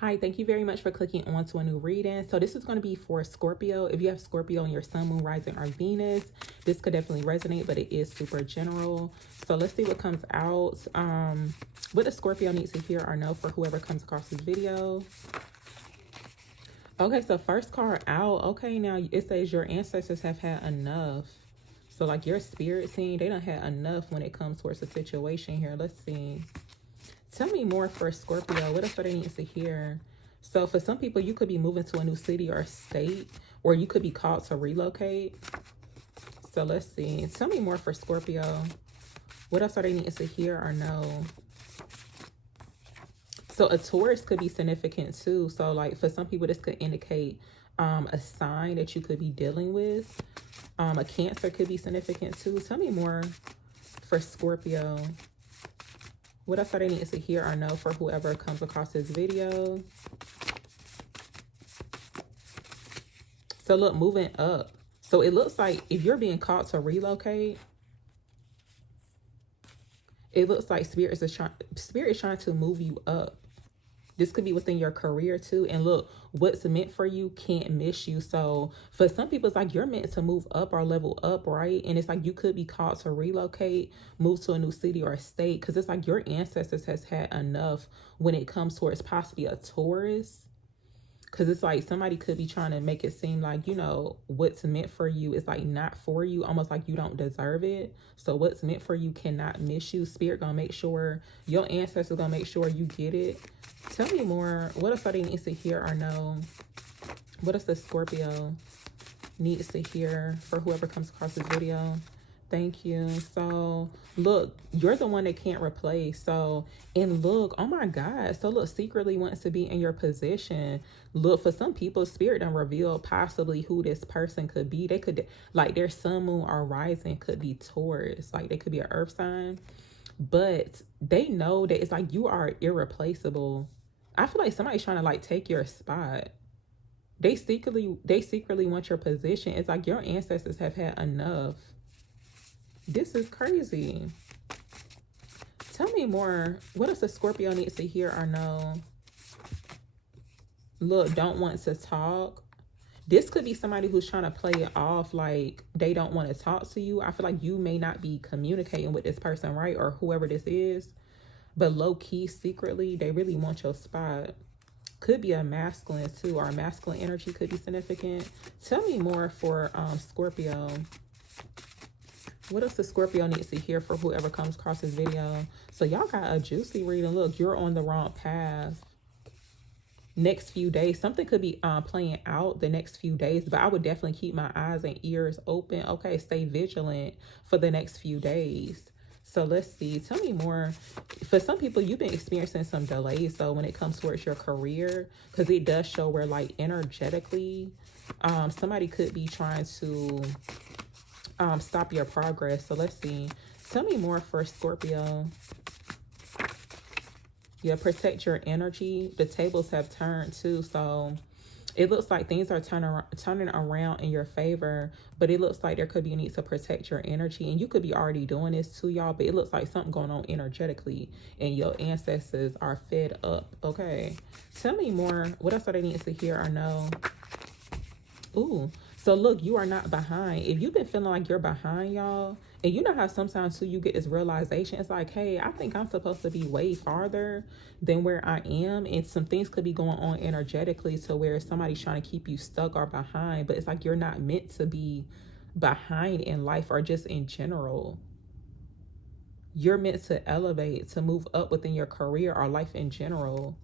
Hi, thank you very much for clicking on to a new reading. So this is going to be for Scorpio. If you have Scorpio in your sun, moon, rising, or Venus, this could definitely resonate, but it is super general. So let's see what comes out. What does Scorpio needs to hear or know for whoever comes across this video? Okay, so first card out. Okay, now it says your ancestors have had enough. So like your spirit team, they don't had enough when it comes towards the situation here. Let's see. Tell me more for Scorpio. What else do they need to hear? So for some people, you could be moving to a new city or state, or you could be called to relocate. So let's see. Tell me more for Scorpio. What else are they needing to hear or know? So a Taurus could be significant too. So like for some people, this could indicate a sign that you could be dealing with. A Cancer could be significant too. Tell me more for Scorpio. What else are they needing to hear or know for whoever comes across this video? So look, moving up. So it looks like if you're being called to relocate, it looks like Spirit is trying to move you up. This could be within your career too. And look, what's meant for you can't miss you. So for some people, it's like you're meant to move up or level up, right? And it's like you could be called to relocate, move to a new city or state. Because it's like your ancestors has had enough when it comes towards possibly a Taurus. Because it's like somebody could be trying to make it seem like, you know, what's meant for you is like not for you, almost like you don't deserve it. So what's meant for you cannot miss you. Spirit gonna make sure, your ancestors gonna make sure you get it. Tell me more. What else somebody needs to hear or know? What else the Scorpio needs to hear for whoever comes across this video? Thank you. So look, you're the one that can't replace. So, and look, oh my God. So look, secretly wants to be in your position. Look, for some people, Spirit done reveal possibly who this person could be. They could, like their sun, moon, or rising could be Taurus. Like they could be an earth sign. But they know that it's like you are irreplaceable. I feel like somebody's trying to like take your spot. They secretly want your position. It's like your ancestors have had enough. This is crazy. Tell me more. What does the Scorpio needs to hear or know? Look, don't want to talk. This could be somebody who's trying to play it off like they don't want to talk to you. I feel like you may not be communicating with this person, right? Or whoever this is. But low-key, secretly, they really want your spot. Could be a masculine too, or a masculine energy could be significant. Tell me more for Scorpio. What else the Scorpio needs to hear for whoever comes across this video? So y'all got a juicy reading. Look, you're on the wrong path. Next few days, something could be playing out the next few days, but I would definitely keep my eyes and ears open. Okay, stay vigilant for the next few days. So let's see. Tell me more. For some people, you've been experiencing some delays. So when it comes towards your career, because it does show where like energetically, somebody could be trying to stop your progress. So let's see. Tell me more for Scorpio. Yeah, protect your energy. The tables have turned too. So it looks like things are turning around in your favor, but it looks like there could be a need to protect your energy. And you could be already doing this too, y'all, but it looks like something going on energetically and your ancestors are fed up. Okay. Tell me more. What else are they needing to hear or know? Ooh. So look, you are not behind. If you've been feeling like you're behind, y'all, and you know how sometimes too you get this realization, it's like, hey, I think I'm supposed to be way farther than where I am. And some things could be going on energetically to where somebody's trying to keep you stuck or behind. But it's like you're not meant to be behind in life or just in general. You're meant to elevate, to move up within your career or life in general.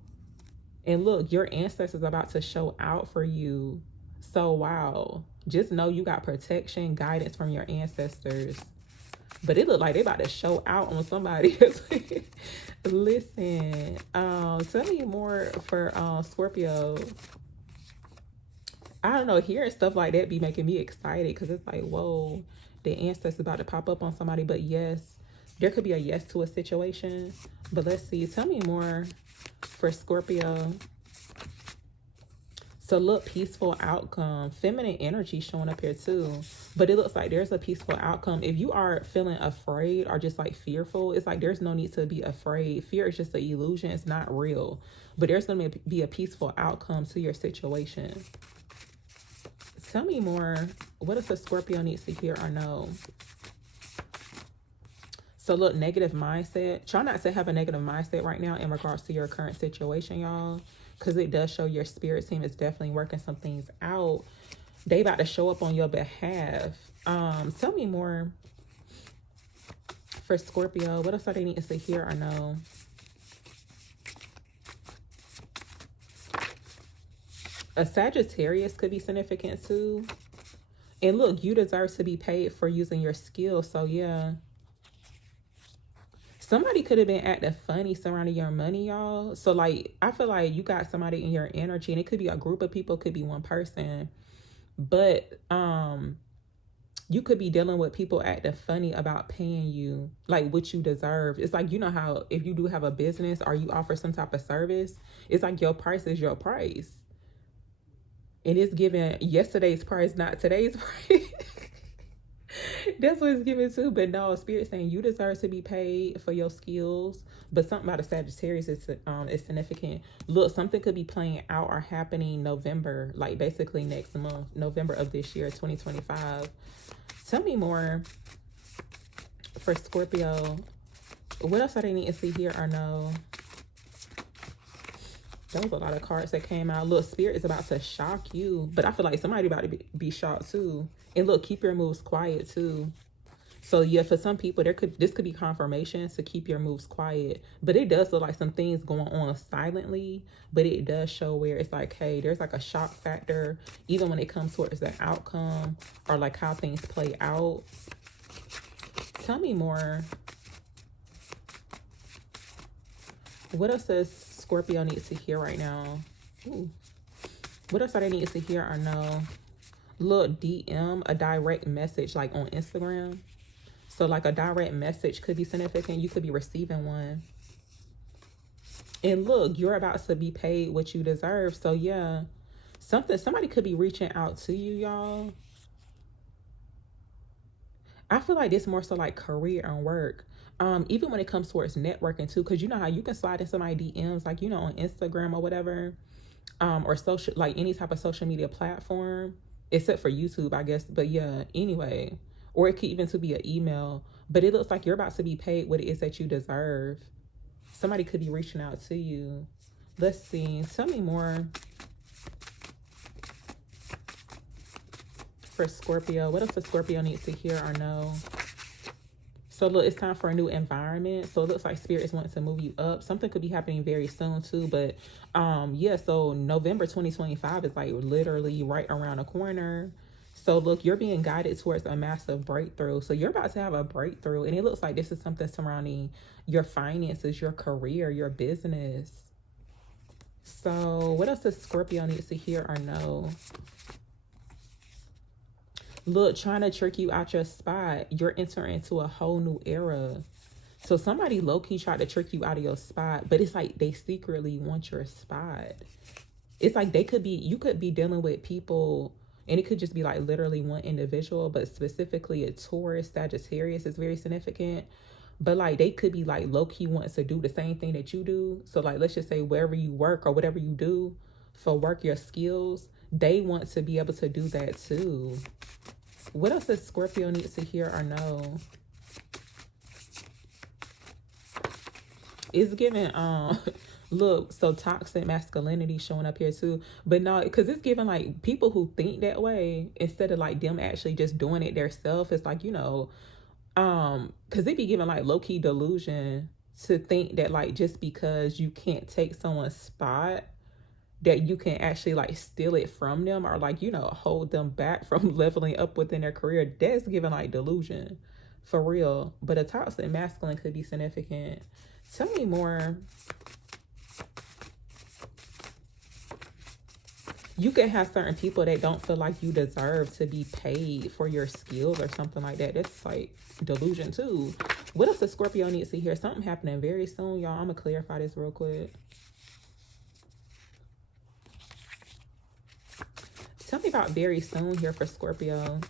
And look, your ancestors are about to show out for you. So wow, just know you got protection, guidance from your ancestors. But it looked like they about to show out on somebody. Listen, tell me more for Scorpio. I don't know, hearing stuff like that be making me excited because it's like, whoa, the ancestors about to pop up on somebody. But yes, there could be a yes to a situation. But let's see, tell me more for Scorpio. So look, peaceful outcome, feminine energy showing up here too. But it looks like there's a peaceful outcome. If you are feeling afraid or just like fearful, it's like there's no need to be afraid. Fear is just an illusion. It's not real. But there's going to be a peaceful outcome to your situation. Tell me more. What does a Scorpio needs to hear or know? So look, negative mindset. Try not to have a negative mindset right now in regards to your current situation, y'all. Because it does show your spirit team is definitely working some things out. They about to show up on your behalf. Tell me more for Scorpio. What else are they needing to hear or know? A Sagittarius could be significant too. And look, you deserve to be paid for using your skills. So yeah. Somebody could have been acting funny surrounding your money, y'all. So like, I feel like you got somebody in your energy, and it could be a group of people, could be one person. But you could be dealing with people acting funny about paying you like what you deserve. It's like, you know how if you do have a business or you offer some type of service, it's like your price is your price. And it's given yesterday's price, not today's price. That's what it's given to. But no, Spirit saying you deserve to be paid for your skills. But something about a Sagittarius is significant. Look, something could be playing out or happening November, like basically next month, November of this year, 2025. Tell me more for Scorpio. What else are they needing to see here or know? That was a lot of cards that came out. Look, Spirit is about to shock you. But I feel like somebody about to be shocked too. And look, keep your moves quiet too. So yeah, for some people, this could be confirmation to keep your moves quiet. But it does look like some things going on silently. But it does show where it's like, hey, there's like a shock factor, even when it comes towards the outcome or like how things play out. Tell me more. What else does Scorpio needs to hear right now? Ooh. What else are they needing to hear or know? Look, DM, a direct message like on Instagram. So like a direct message could be significant. You could be receiving one. And look, you're about to be paid what you deserve. So yeah, somebody could be reaching out to you, y'all. I feel like this more so like career and work. Even when it comes towards networking too, because you know how you can slide in somebody's DMs, like, you know, on Instagram or whatever, or social, like any type of social media platform, except for YouTube, I guess. But yeah, anyway, or it could even to be an email. But it looks like you're about to be paid what it is that you deserve. Somebody could be reaching out to you. Let's see. Tell me more for Scorpio. What else does Scorpio needs to hear or know? So look, it's time for a new environment. So it looks like Spirit is wanting to move you up. Something could be happening very soon too. But yeah, so November 2025 is like literally right around the corner. So look, you're being guided towards a massive breakthrough. So you're about to have a breakthrough. And it looks like this is something surrounding your finances, your career, your business. So what else does Scorpio needs to hear or know? Look, trying to trick you out your spot. You're entering into a whole new era. So somebody low-key tried to trick you out of your spot, but it's like they secretly want your spot. It's like you could be dealing with people, and it could just be like literally one individual, but specifically a Taurus, Sagittarius is very significant. But like they could be like low-key wants to do the same thing that you do. So like, let's just say wherever you work or whatever you do for work, your skills, they want to be able to do that too. What else does Scorpio needs to hear or know? It's giving, look, so toxic masculinity showing up here too. But no, because it's giving like people who think that way, instead of like them actually just doing it themselves. It's like, you know, because they be giving like low-key delusion to think that like just because you can't take someone's spot, that you can actually like steal it from them or like, you know, hold them back from leveling up within their career. That's giving like delusion for real. But a toxic masculine could be significant. Tell me more. You can have certain people that don't feel like you deserve to be paid for your skills or something like that. That's like delusion too. What else does Scorpio needs to hear? Something happening very soon, y'all. I'm gonna clarify this real quick. Tell me about very soon here for Scorpio.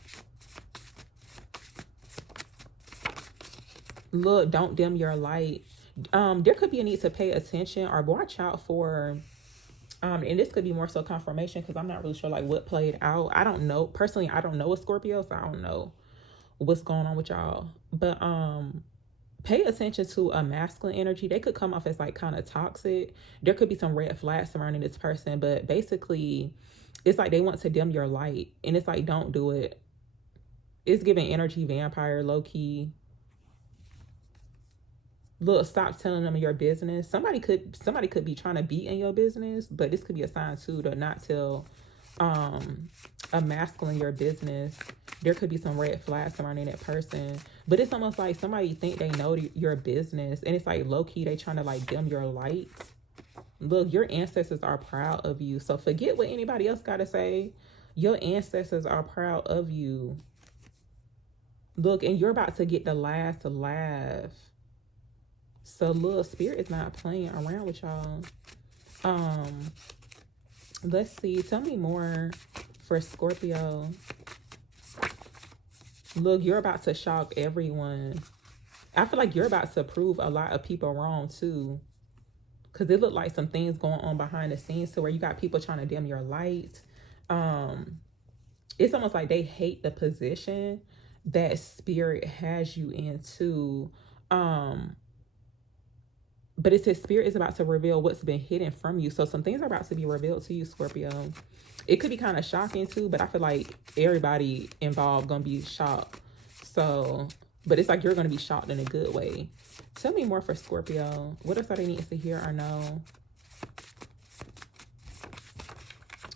Look, don't dim your light. There could be a need to pay attention or watch out for, and this could be more so confirmation because I'm not really sure like what played out. I don't know. Personally, I don't know a Scorpio, so I don't know what's going on with y'all. But pay attention to a masculine energy. They could come off as like kind of toxic. There could be some red flags surrounding this person, but basically it's like they want to dim your light. And it's like, don't do it. It's giving energy vampire, low key. Look, stop telling them your business. Somebody could be trying to be in your business, but this could be a sign too to not tell a masculine your business. There could be some red flags surrounding that person, but it's almost like somebody think they know your business, and it's like low-key they trying to like dim your light. Look, your ancestors are proud of you, so forget what anybody else got to say. Your ancestors are proud of you. Look, and you're about to get the last laugh. So look, spirit is not playing around with y'all. Let's see. Tell me more for Scorpio. Look, you're about to shock everyone. I feel like you're about to prove a lot of people wrong too. Because it looked like some things going on behind the scenes to where you got people trying to dim your light. It's almost like they hate the position that spirit has you in too. But it says spirit is about to reveal what's been hidden from you. So some things are about to be revealed to you, Scorpio. It could be kind of shocking too, but I feel like everybody involved gonna be shocked. So, but it's like you're gonna be shocked in a good way. Tell me more for Scorpio. What else are they needing to hear or know?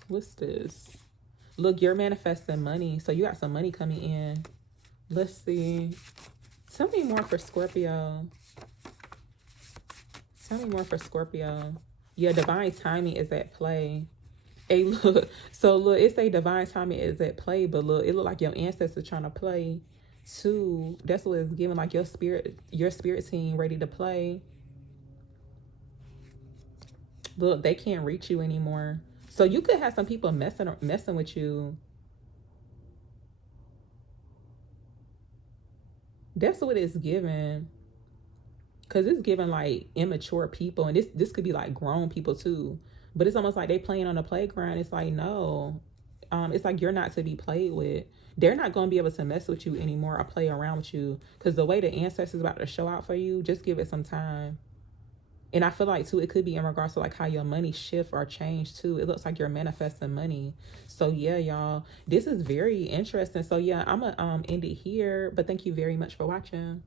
What's this? Look, you're manifesting money. So you got some money coming in. Let's see. Tell me more for Scorpio. Tell me more for Scorpio. Yeah, divine timing is at play. Hey, look. So, look, it's a divine timing is at play, but look, it look like your ancestors trying to play too. That's what it's giving, like your spirit team ready to play. Look, they can't reach you anymore. So you could have some people messing with you. That's what it's giving. Because it's giving like immature people, and this could be like grown people too, but it's almost like they playing on the playground. It's like, no, it's like you're not to be played with. They're not going to be able to mess with you anymore or play around with you, because the way the ancestors about to show out for you, just give it some time. And I feel like too, it could be in regards to like how your money shift or change too. It looks like you're manifesting money. So yeah, y'all, this is very interesting. So yeah, I'm gonna end it here, but thank you very much for watching.